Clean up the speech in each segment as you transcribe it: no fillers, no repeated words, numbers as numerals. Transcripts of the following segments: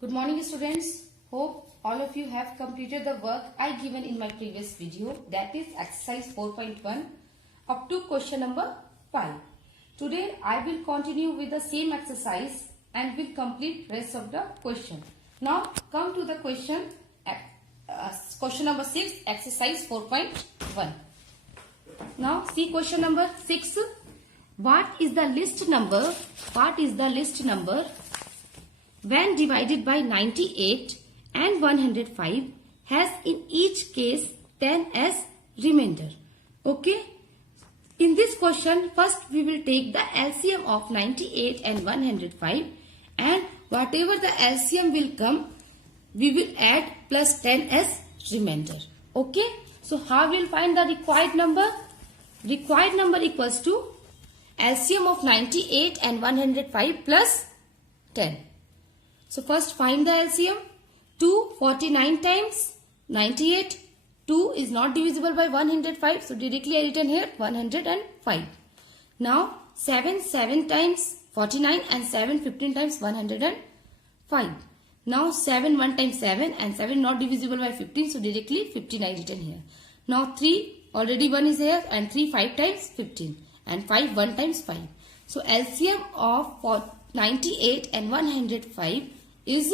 Good morning students. Hope all of you have completed the work I given in my previous video, that is exercise 4.1 up to question number 5. Today I will continue with the same exercise and will complete rest of the question. Now come to the question number 6, exercise 4.1. Now see question number 6. What is the list number? When divided by 98 and 105 has in each case 10 as remainder. Okay. In this question, first we will take the LCM of 98 and 105, and whatever the LCM will come, we will add plus 10 as remainder. Okay. So how we will find the required number? Required number equals to LCM of 98 and 105 plus 10. So first find the LCM. 2 49 times 98. 2 is not divisible by 105. So directly I written here 105. Now 7 times 49 and 7 15 times 105. Now 7 1 times 7 and 7 not divisible by 15. So directly 15 I written here. Now 3 already 1 is here and 3 5 times 15 and 5 1 times 5. So LCM of 98 and 105 is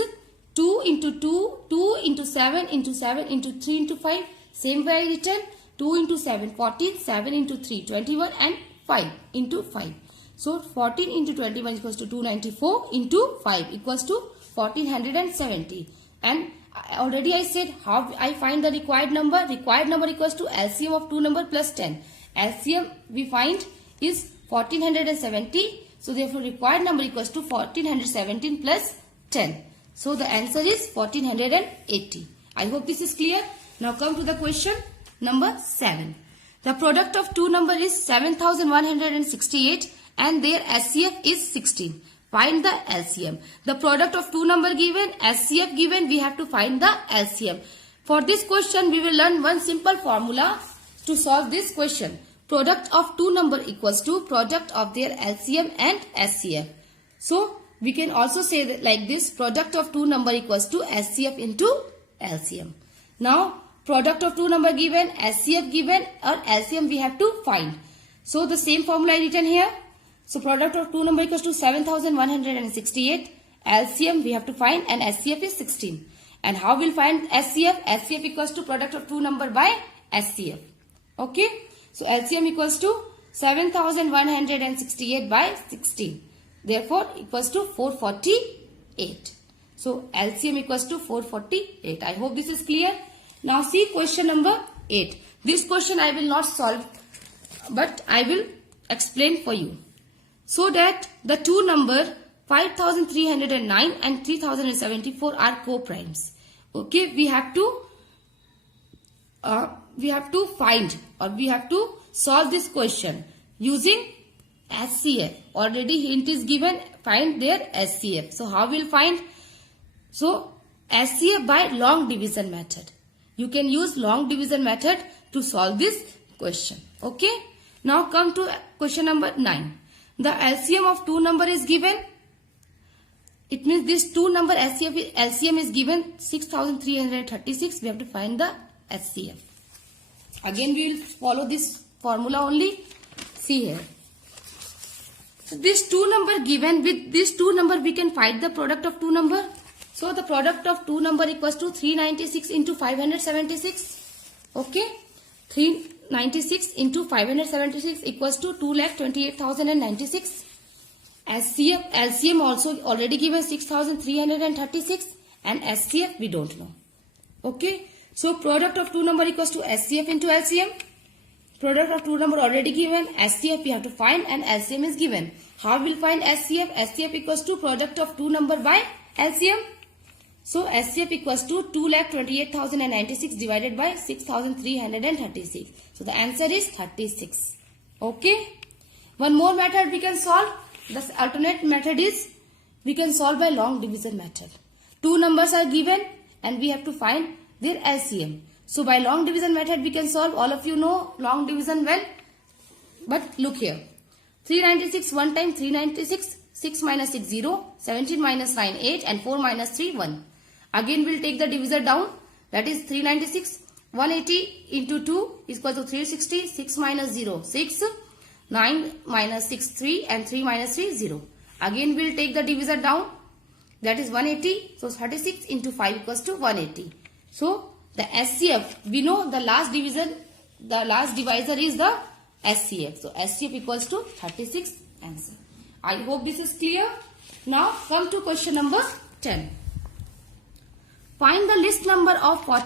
2 into 2, 2 into 7 into 7 into 3 into 5. Same way I written 2 into 7, 14, 7 into 3, 21 and 5 into 5. So 14 into 21 equals to 294 into 5 equals to 1470. And already I said how I find the required number. Required number equals to LCM of 2 number plus 10. LCM we find is 1470. So therefore required number equals to 1417 plus 10. So the answer is 1480. I hope this is clear. Now come to the question number 7. The product of two number is 7168 and their SCF is 16. Find the LCM. The product of two number given, SCF given, we have to find the LCM. For this question we will learn one simple formula to solve this question. Product of two number equals to product of their LCM and SCF. So we can also say that like this, product of two number equals to SCF into LCM. Now product of two number given, SCF given or LCM we have to find. So the same formula I written here. So product of two number equals to 7168. LCM we have to find and SCF is 16. And how we'll find SCF? SCF equals to product of two number by SCF. Okay. So LCM equals to 7168 by 16. Therefore equals to 448. So LCM equals to 448. I hope this is clear. Now see question number 8. This question I will not solve, but I will explain for you. So that the two number 5309 and 3074 are co-primes. Okay, we have to find or we have to solve this question using SCF. Already hint is given, find their SCF. So how we'll find? So SCF by long division method. You can use long division method to solve this question. Okay. Now come to question number 9. The LCM of two number is given. It means this two number LCM is given 6336. We have to find the SCF. Again we will follow this formula only. See here. So this two number given, with this two number we can find the product of two number. So the product of two number equals to 396 into 576. Okay. 396 into 576 equals to 2,28,096. SCF, LCM also already given 6336 and SCF we don't know. Okay. So product of two number equals to SCF into LCM. Product of two number already given, SCF we have to find and LCM is given. How will find SCF? SCF equals to product of two number by LCM. So SCF equals to 2,28,096 divided by 6,336. So the answer is 36. Okay. One more method we can solve. The alternate method is we can solve by long division method. Two numbers are given and we have to find their LCM. So by long division method we can solve. All of you know long division well. But look here. 396 one time 396. 6 minus 6 0, 17 minus 9 8 and 4 minus 3 1. Again we'll take the divisor down, that is 396. 180 into 2 is equal to 360. 6 minus 0 6, 9 minus 6 3 and 3 minus 3 0. Again we'll take the divisor down, that is 180. So 36 into 5 equals to 180. So the SCF, we know the last divisor is the SCF. So SCF equals to 36 answer. I hope this is clear. Now come to question number 10. Find the list number of 4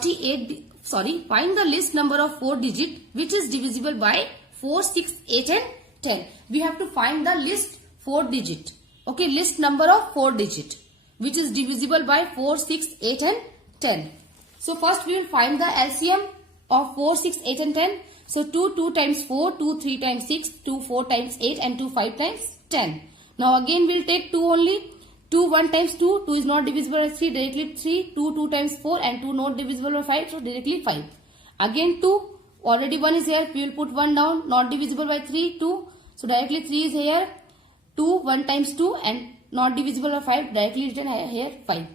digit which is divisible by 4, 6, 8 and 10. We have to find the list 4 digit. Okay, list number of 4 digit which is divisible by 4, 6, 8 and 10. So first we will find the LCM of 4, 6, 8 and 10. So 2 times 4, 2 3 times 6, 2 4 times 8 and 2 5 times 10. Now again we will take 2 only. 2 1 times 2, 2 is not divisible by 3, directly 3. 2 2 times 4 and 2 not divisible by 5, so directly 5. Again 2, already 1 is here, we will put 1 down, not divisible by 3, 2. So directly 3 is here. 2 1 times 2 and not divisible by 5, directly written here 5.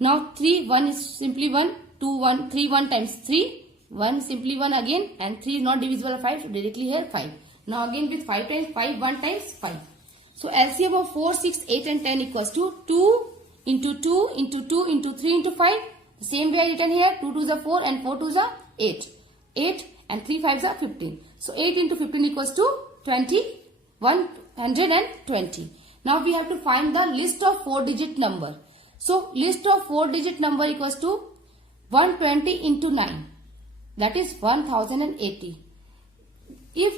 Now 3, 1 is simply 1, 2 1, 3 1 times 3, 1 simply 1 again and 3 is not divisible by 5, so directly here 5. Now again with 5 times 5, 1 times 5. So LCM of 4, 6, 8 and 10 equals to 2 into 2 into 2 into 3 into 5. The same way I written here, 2 2s are 4 and 4 2s are 8. 8 and 3 5s are 15. So 8 into 15 equals to 120. Now we have to find the list of 4 digit number. So list of 4 digit number equals to 120 into 9. That is 1080. If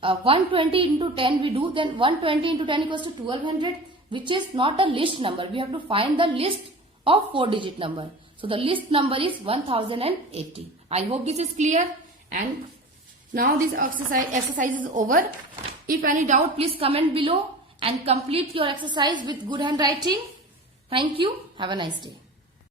120 into 10 we do, then 120 into 10 equals to 1200, which is not a list number. We have to find the list of 4 digit number. So the list number is 1080. I hope this is clear. And now this exercise is over. If any doubt, please comment below and complete your exercise with good handwriting. Thank you. Have a nice day.